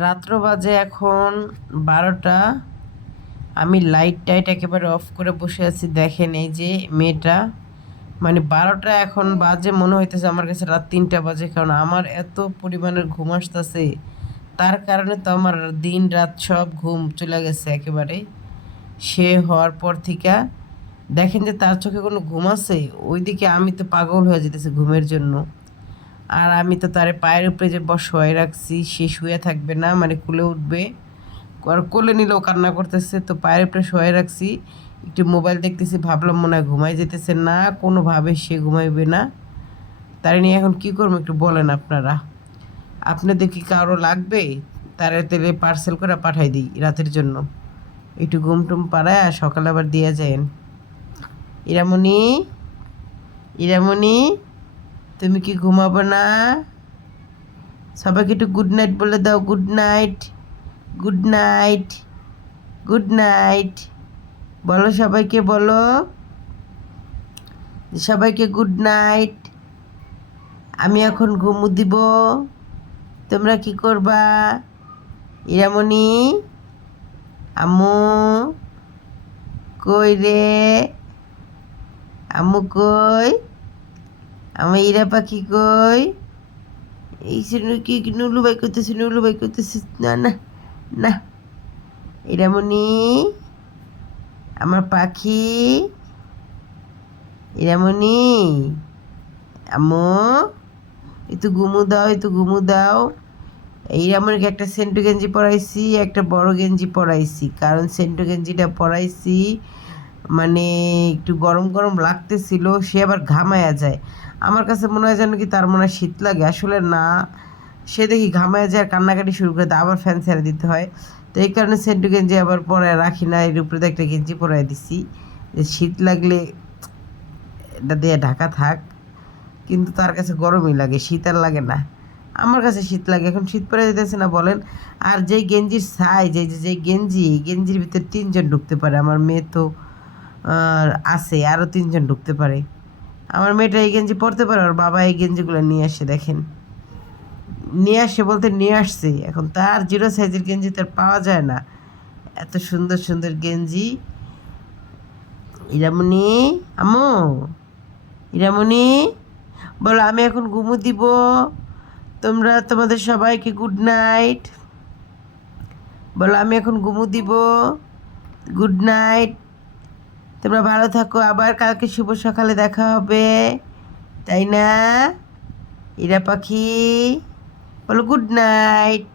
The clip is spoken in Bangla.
রাত্র বাজে এখন 12টা। আমি লাইট টাইট একেবারে অফ করে বসে আছি। দেখেন এই যে মেয়েটা, মানে 12টা এখন বাজে, মনে হইতেছে আমার কাছে রাত 3টা বাজে, কারণ আমার এত পরিমাণের ঘুম আসতেছে। তার কারণে তো আমার দিন রাত সব ঘুম চলে গেছে একেবারে। সে হওয়ার পর থেকে দেখেন যে তার চোখে কোনো ঘুম আছে, ওইদিকে আমি তো পাগল হয়ে যেতেছি ঘুমের জন্য। আর আমি তো তারে পায়ের উপরে যে শোয়াই রাখছি, সে শুয়ে থাকবে না, মানে কোলে উঠবে। আর কোলে নিলেও কান্না করতেছে, তো পায়ের উপরে শোয়াই রাখছি। একটু মোবাইল দেখতেছি, ভাবলাম মনে হয় ঘুমাই যেতেছে না, কোনোভাবে সে ঘুমাইবে না। তার নিয়ে এখন কি করবো একটু বলেন আপনারা। আপনাদের কি কারো লাগবে? তারে তেলে পার্সেল করে পাঠাই দিই রাতের জন্য। একটু ঘুম টুম পাড়ায় সকালে আবার দিয়ে যায়েন। ইরামণি, ইরামণি, তুমি কি ঘুমাবো না? সবাইকে একটু গুড নাইট বলে দাও। Good night, good night, good night বলো, সবাইকে বলো, সবাইকে গুড নাইট। আমি এখন ঘুমু দিব, তোমরা কি করবা? ইরামণি, আম্মু কই রে? আম্মু কই? আমার ইরা পাখি কই? এই কি নুলু বাই করতেছি, নুলু বাই করতেছি। না না না, ইরামণি, আমার পাখি, ইরামণি, আম্মু, একটু ঘুমু দাও, একটু ঘুমু দাও। এই ইরামণিকে একটা সেন্টু গেঞ্জি পরাইছি, একটা বড় গেঞ্জি পরাইছি, কারণ সেন্টু গেঞ্জিটা পরাইছি মানে একটু গরম গরম লাগতেছিল, সে আবার ঘামায়া যায়। আমার কাছে মনে হয় যেন কি তার মনে হয় শীত লাগে, আসলে না। সে দেখি ঘামায়া যায় আর কান্নাকাটি শুরু করে দেয়, আবার ফ্যান ছেড়ে দিতে হয়। তো এই কারণে সেন্টু গেঞ্জি আবার পরে রাখি না, এর উপরে একটা গেঞ্জি পরাই দিছি, যে শীত লাগলে এটা দিয়ে ঢাকা থাক। কিন্তু তার কাছে গরমই লাগে, শীত আর লাগে না। আমার কাছে শীত লাগে, এখন শীত পড়ে যেতেছে না বলেন। আর যেই গেঞ্জির সাইজ, এই যে গেঞ্জি, এই গেঞ্জির ভিতরে 3জন ঢুকতে পারে। আমার মেয়ে তো আছে, আরও 3জন ঢুকতে পারে। আমার মেয়েটা এই গেঞ্জি পরতে পারে, আর বাবা এই গেঞ্জিগুলো নিয়ে আসে। দেখেন, নিয়ে আসে বলতে নিয়ে আসছে, এখন তার 0 সাইজের গেঞ্জি তার পাওয়া যায় না। এত সুন্দর সুন্দর গেঞ্জি। ইরামণি, আম্মু, ইরামণি বলো আমি এখন ঘুমু দিব, তোমরা তোমাদের সবাইকে গুড নাইট বলো। আমি এখন ঘুমু দিব, গুড নাইট। তোমরা ভালো থাকো, আবার কালকে শুভ সকালে দেখা হবে, তাই না? ইরা পাখি বলো গুড নাইট।